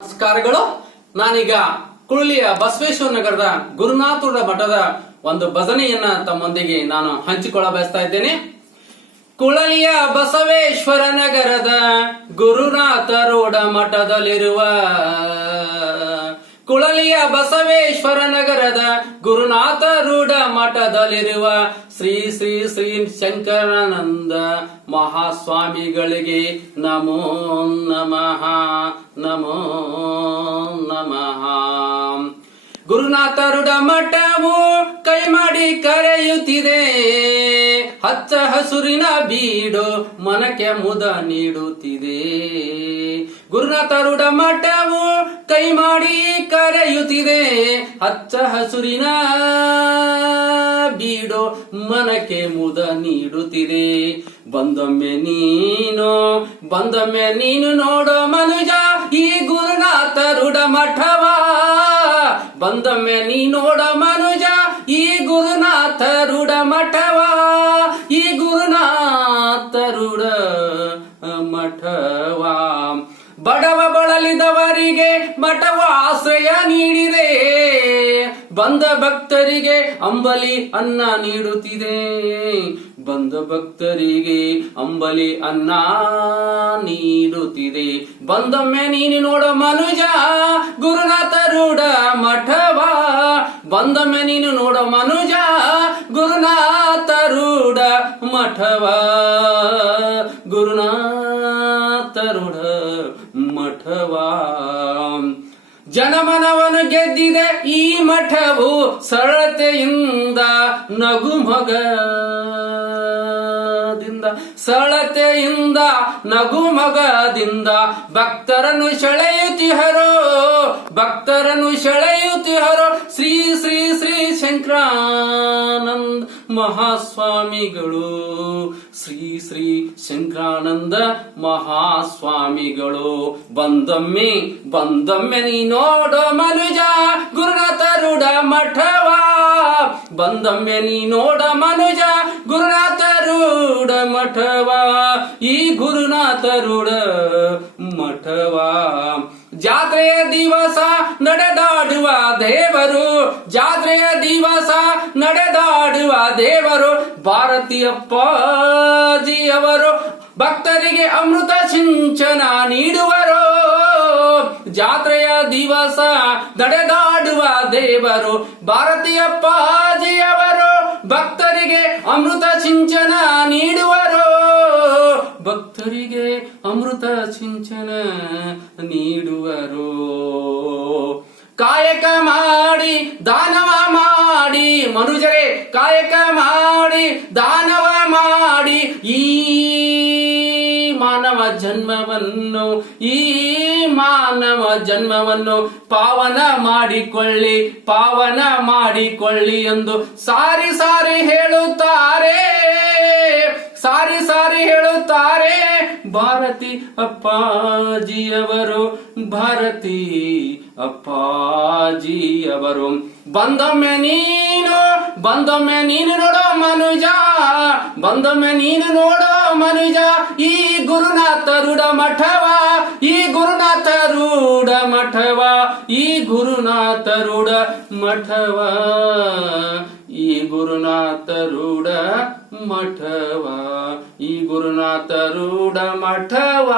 ನಮಸ್ಕಾರಗಳು. ನಾನೀಗ ಕುರುಳಿಯ ಬಸವೇಶ್ವರ ನಗರದ ಗುರುನಾಥುಡ ಮಠದ ಒಂದು ಭಜನೆಯನ್ನ ತಮ್ಮೊಂದಿಗೆ ನಾನು ಹಂಚಿಕೊಳ್ಳ ಬಯಸ್ತಾ ಇದ್ದೇನೆ. ಕುಳಲಿಯ ಬಸವೇಶ್ವರ ನಗರದ ಗುರುನಾಥರೋಡ ಮಠದಲ್ಲಿರುವ ಕುಳಲಿಯ ಬಸವೇಶ್ವರ ನಗರದ ಗುರುನಾಥ ರೂಢ ಮಠದಲ್ಲಿರುವ ಶ್ರೀ ಶ್ರೀ ಶ್ರೀ ಶಂಕರಾನಂದ ಮಹಾಸ್ವಾಮಿಗಳಿಗೆ ನಮೋ ನಮಃ ನಮೋ ನಮಃ. ಗುರುನಾಥರುಡ ಮಠವು ಕೈ ಮಾಡಿ ಕರೆಯುತ್ತಿದೆ. ಹಚ್ಚ ಹಸುರಿನ ಬೀಡು ಮನಕ್ಕೆ ಮುದ ನೀಡುತ್ತಿದೆ. ಗುರುನಾಥರುಡ ಮಠವು ಕರೆಯುತ್ತಿದೆ ಹಚ್ಚ ಹಸುರಿನ ಬೀಡು ಮನಕ್ಕೆ ಮುದ ನೀಡುತ್ತಿದೆ. ಬಂದೊಮ್ಮೆ ನೀನು ಬಂದೊಮ್ಮೆ ನೀನು ನೋಡೋ ಮನುಜ, ಈ ಗುರುನಾಥರುಡ ಮಠವ ಬಂದೊಮ್ಮೆ ನೀ ನೋಡ ಮನುಜ, ಈ ಗುರುನಾಥ ರೂಢ ಆಶ್ರಯ ನೀಡಿದೆ? ಬಂದ ಭಕ್ತರಿಗೆ ಅಂಬಲಿ ಅನ್ನ ನೀಡುತ್ತಿದೆ. ಬಂದ ಭಕ್ತರಿಗೆ ಅಂಬಲಿ ಅನ್ನ ನೀಡುತ್ತಿದೆ. ಬಂದೊಮ್ಮೆ ನೀನು ನೋಡ ಮನುಜ, ಗುರುನಾಥ ರೂಢ ಮಠವ. ಬಂದೊಮ್ಮೆ ನೀನು ನೋಡ ಮನುಜ, ಗುರುನಾಥ ರೂಢ ಮಠವ. ಗುರುನಾಥ ರೂಢ ಮಠವ. ಜನಮನವನ್ನು ಗೆದ್ದಿದೆ ಈ ಮಠವು ಸರಳತೆಯಿಂದ ನಗುಮಗದಿಂದ ಸರಳತೆಯಿಂದ ನಗುಮಗದಿಂದ. ಭಕ್ತರನ್ನು ಸೆಳೆಯುತ್ತಿಹರೋ ಭಕ್ತರನ್ನು ಸೆಳೆಯುತ್ತಿಹರೋ ಶ್ರೀ ಶ್ರೀ ಶ್ರೀ ಶಂಕರಾನಂದ ಮಹಾಸ್ವಾಮಿಗಳು. ಶ್ರೀ ಶ್ರೀ ಶಂಕರಾನಂದ ಮಹಾಸ್ವಾಮಿಗಳು. ಬಂದೊಮ್ಮೆ ಬಂದೊಮ್ಮೆ ನೀ ನೋಡೋ ಮನುಜ, ಗುರುನಾಥ ಮಠವಾ. ಬಂದೊಮ್ಮೆ ನೀ ನೋಡ ಮನುಜ ಮಠವ, ಈ ಗುರುನಾಥರುಡ ಮಠವಾ. ಜಾತ್ರೆಯ ದಿವಸ ನಡೆದಾಡುವ ದೇವರು ಜಾತ್ರೆಯ ದಿವಸ ನಡೆದಾಡುವ ದೇವರು ಭಾರತೀಯಪ್ಪಾಜಿಯವರು ಭಕ್ತರಿಗೆ ಅಮೃತ ಸಿಂಚನ ನೀಡುವರು. ಜಾತ್ರೆಯ ದಿವಸ ನಡೆದಾಡುವ ದೇವರು ಭಾರತೀಯಪ್ಪಾಜಿಯವರು ಭಕ್ತರಿಗೆ ಅಮೃತ ಚಿಂಚನ ನೀಡುವರು. ಭಕ್ತರಿಗೆ ಅಮೃತ ಚಿಂಚನ ನೀಡುವರು. ಕಾಯಕ ಮಾಡಿ, ದಾನವ ಮಾಡಿ, ಮನುಜರೇ, ಕಾಯಕ ಮಾಡಿ, ದಾನವ ಮಾಡಿ, ಈ ಜನ್ಮವನ್ನು, ಈ ಮಾನವ ಜನ್ಮವನ್ನು ಪಾವನ ಮಾಡಿಕೊಳ್ಳಿ ಪಾವನ ಮಾಡಿಕೊಳ್ಳಿ ಎಂದು ಸಾರಿ ಸಾರಿ ಹೇಳುತ್ತಾರೆ. ಸಾರಿ ಸಾರಿ ಹೇಳುತ್ತಾರೆ. ಭಾರತಿ ಅಪ್ಪಾಜಿಯವರು ಭಾರತಿ ಅಪ್ಪಾಜಿಯವರು. ಬಂದೊಮ್ಮೆ ನೀನು ಬಂದೊಮ್ಮೆ ನೀನು ನೋಡೋ ಮನುಜ, ಬಂದೊಮ್ಮೆ ನೀನು ನೋಡೋ ಮನುಜ, ಈ ಗುರುನಾಥ ರೂಢ ಮಠವ, ಈ ಗುರುನಾಥ ರೂಢ ಮಠವ, ಈ ಗುರುನಾಥ ರೂಢ ಮಠವ, ಈ ಗುರುನಾಥ ರೂಢ ಮಠವ, ಈ ಗುರುನಾಥ ರೂಢ ಮಠವ.